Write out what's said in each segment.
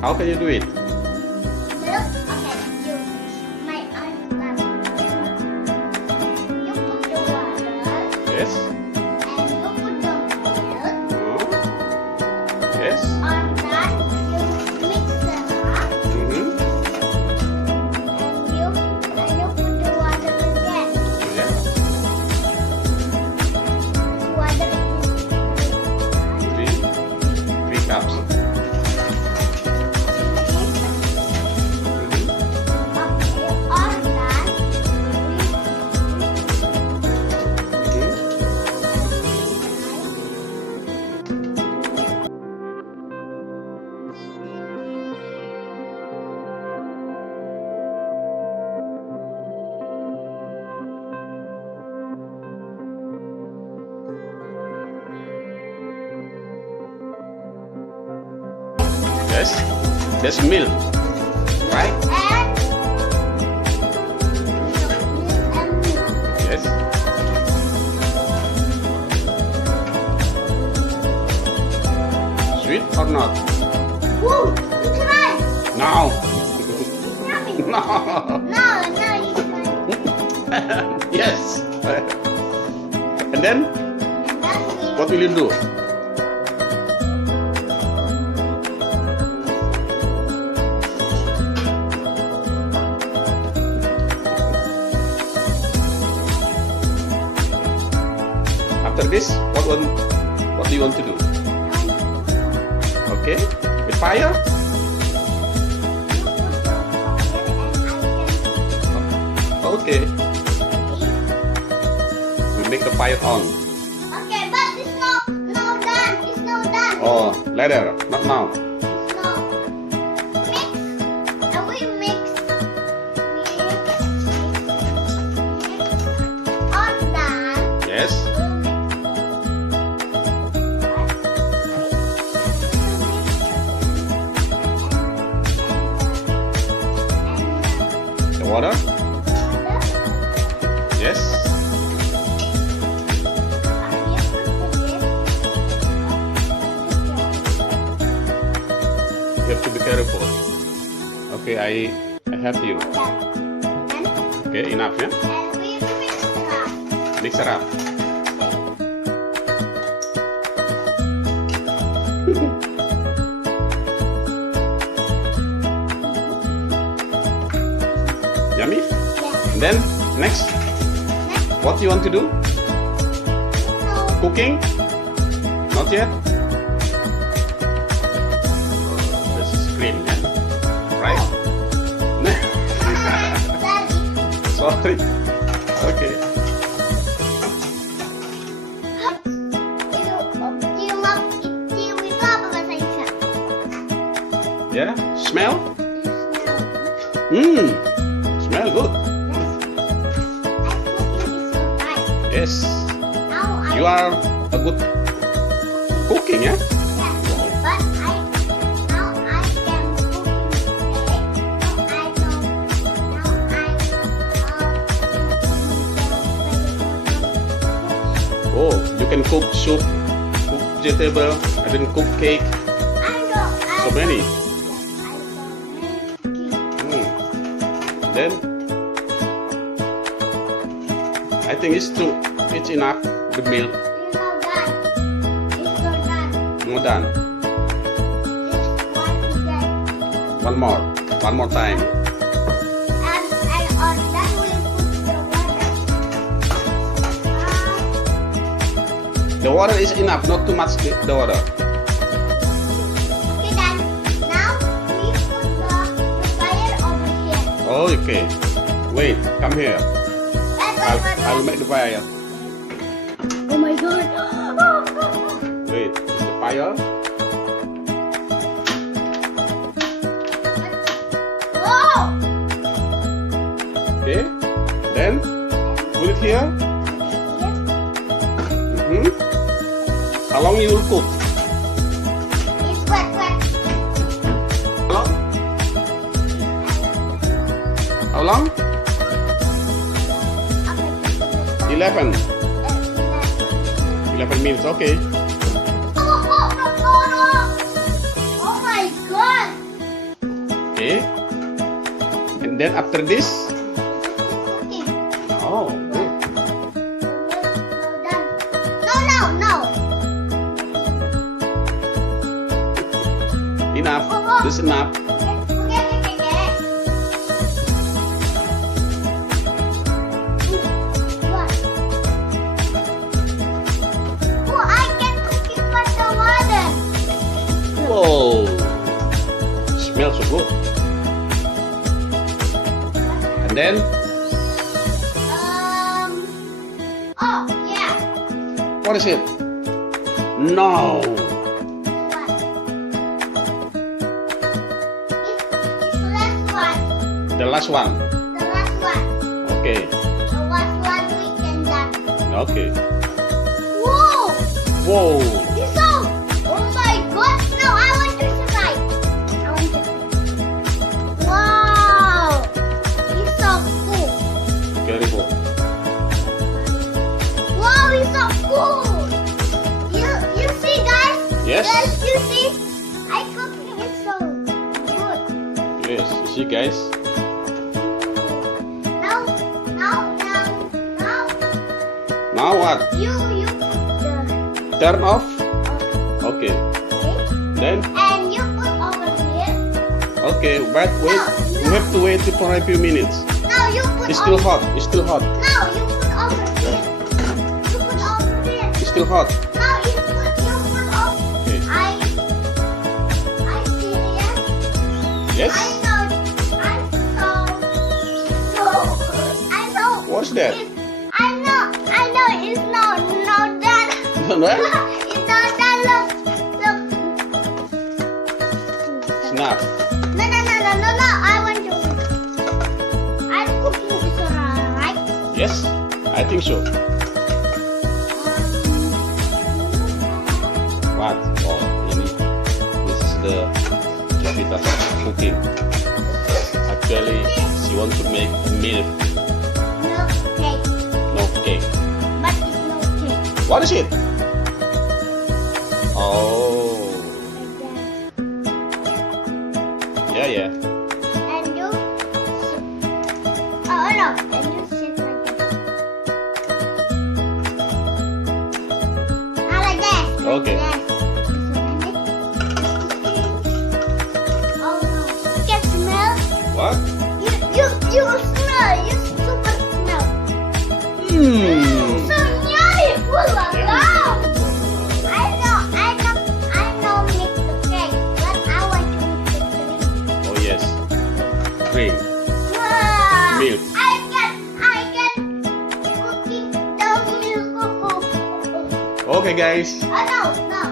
How can you do it? Look, okay, my arm. You put the water. Yes. And you put the milk. Oh. Yes. On that, you mix them up. Mm-hmm. And you put the water again. Yeah. Water is 3 cups. Yes, that's milk, right? Yes. Sweet or not? Woo! You try! No. Yummy! No. No, you try. Yes. And then, And then what will you do? After this, what do you want to do? Okay, with fire? Okay, we make the fire on. Okay, but it's not done. It's not done. Oh, later, not now. No. Mix. And we mix. All done. Yes. The water? Yes. You have to be careful. Okay, I help you. Okay, enough, yeah? And we mix it up. Mix it up. Yummy? Yeah. And then, next, what do you want to do? No. Cooking? Not yet? This is clean, yeah? Right? Daddy. Sorry. Okay. Cium itu apa bahasa Indonesia? Yeah? Smell? Smell. Smell good. Yes. You are a good cooking, yeah? Oh, you can cook soup, cook vegetable, and then cook cake. So many. Then I think it's enough the milk. More done. One more time. The water is enough, not too much the water. Okay, then now we put the fire over here. Oh, okay. Wait, come here. I'll make the fire. Oh my god. Wait, is the fire? Oh! Okay. Then put it here. How long you will cook? It's wet. How long? How long? 11 minutes, okay. Oh my god! And then after this, Cooking. oh, good. No. Enough. Oh. This is enough. Oh, I can cooking for the water. Whoa, smells so good. And then, Oh, yeah. what is it? No, What? It's the last one. the last one. Okay, The last one we can done. okay. Whoa! Whoa, This song! Oh my god! No, I want to try. I want to try. Wow! It's so cool. very good. Wow, it's so cool. You see, guys? Yes. Guys, you see? I cooking is so good. Yes, you see, guys. Now, Now what? you put the Turn off. Okay. okay, Then, and you put over here. okay. But wait. We have to wait for a few minutes. Now you put It's still over. hot. It's still hot. Now you put over here. You put over here. It's still hot. Now you put over. Okay. I serious. Yes. I know. What's that? I know. It's not done. What? It's not done. Look. It's not. No. I want to. I'm cooking this right. Yes, I think so. What? Oh, this is the Jovita cooking. Actually, she wants to make milk, Milk cake, no cake. but it's no cake. What is it? Oh, yeah. And you. Oh no! And you sit like that. Like this. Okay. Oh no! You can smell. What? You smell. You super smell. Hmm. So yummy! Ooh la Yeah. la! I know make the cake, but I want to make the cream. Oh yes. Cream. Wow! Milk. I can cooking the milk. Okay, guys. Oh no!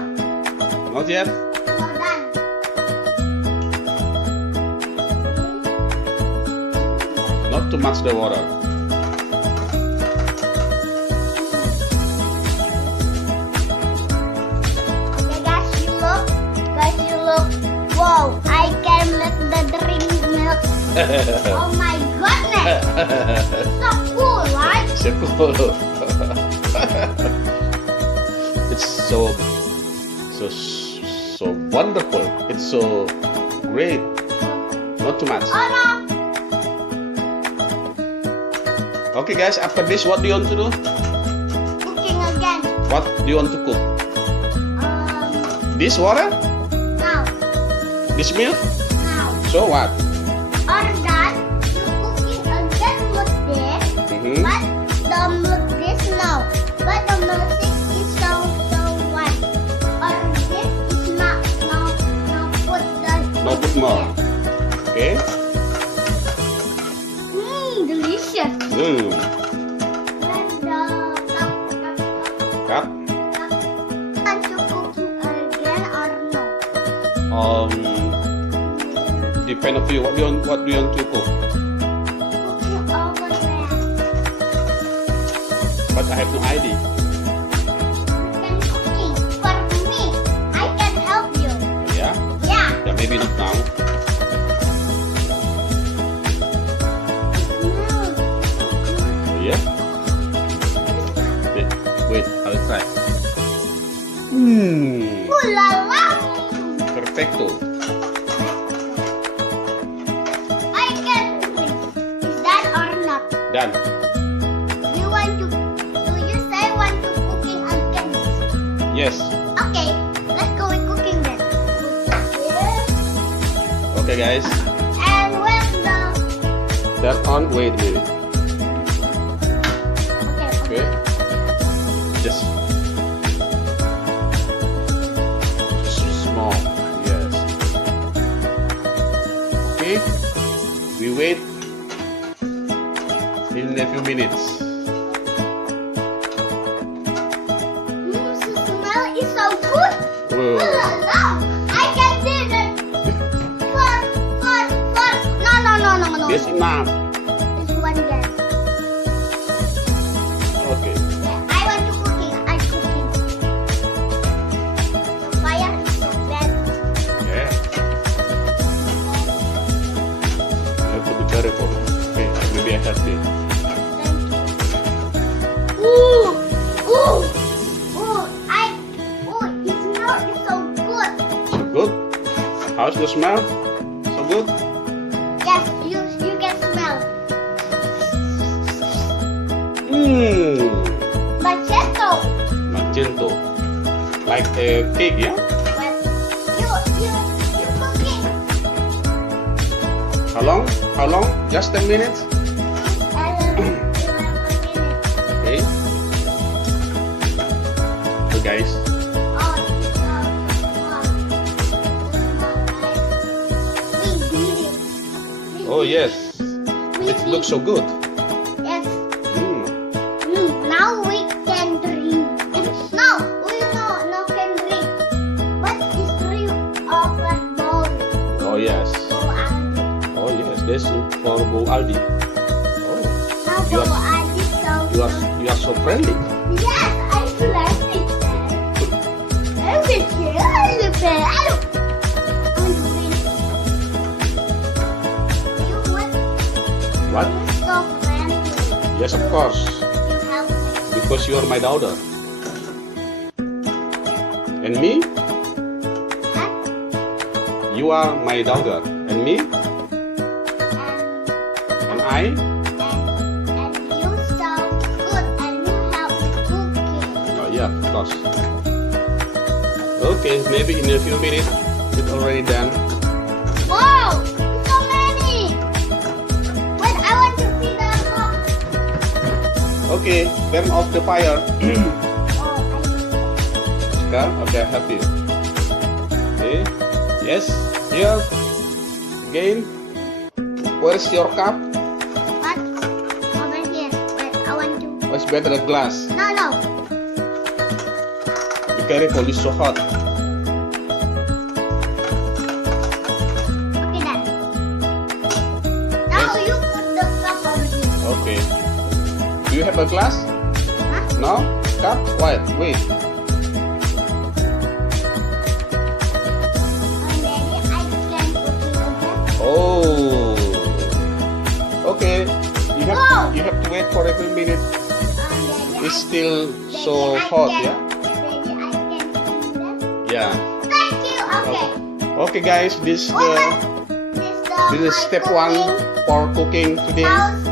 Not yet. Well done. Not too much the water. Yeah, guys, you look. Wow, I can make the drink milk. Oh my goodness! It's so cool, right? So cool. It's so wonderful. It's so great. Not too much. Oh no! Okay, guys. After this, what do you want to do? Cooking again. What do you want to cook? This water? Now. This milk? Now. So what? Or done, you cooking again with this, Mhm. but the milk this now. But the milk is so white. Or this is not put the No put more. Okay. Delicious. Hmm. Where's the Cup. want to cooking again or no? Depend of you. What do you want to cook? Cooking over there. But I have no idea. You can cooking for me. I can help you. Yeah. Yeah. Yeah. Maybe not now. Yeah. Wait. I will try. Ooh la la! Perfecto. I can wait. time. Do you say want to cooking again? Yes. Okay, let's go with cooking then. Okay, guys. And where's the... Turn on. Wait a minute. Okay. Okay. Just small. Yes. Okay. We wait in a few minutes. The smell is so good. Whoa. No, I can do it. Four. No. That's enough. This one then. Okay. Yeah, I want to cooking. I'm cooking. The fire is so bad. Yeah. You have to be careful. Okay. Maybe I have to. Ooh, it smells so good. So good. How's the smell? So good. Yes, you can smell. Mmm. Magento. Magento. Like a cake, yeah? But you cooking. How long? How long? Just 10 minutes? 11 minutes. Okay. So guys, Oh, we did it. oh yes, We it looks so good. Yes. Mm. Now we can drink. No, no can drink. What is drink over bowl? Oh yes, Bowl Aldi. oh yes, this is for Bo Aldi. Oh, Now You bowl are- Aldi so you are so friendly. Yes, I love it. What? So friendly. Yes, of course, You help me. because you are my daughter. And me? Huh? You are my daughter. And me? And I? And you so good and you help me cooking. Oh yeah, of course. Okay, maybe in a few minutes it's already done. Wow, so many. Wait, I want to see the cook. Okay, turn off the fire. Oh, Sekarang, okay, I have you. Okay, yes, here. Again. Where's your cup? what? Over here. Wait, I want to. Oh, it's better a glass. No. Be careful, it's so hot. Okay, then. Now you put the cup over here. Okay. Do you have a glass? Huh? No? Cup? Wait. And maybe I can cooking again. Oh. Okay. Wow. You have to wait for a few minutes. Maybe It's still so hot, yeah? Maybe I can cooking that. Yeah. Thank you. Okay. Okay, guys, this What? is step one for cooking today. How's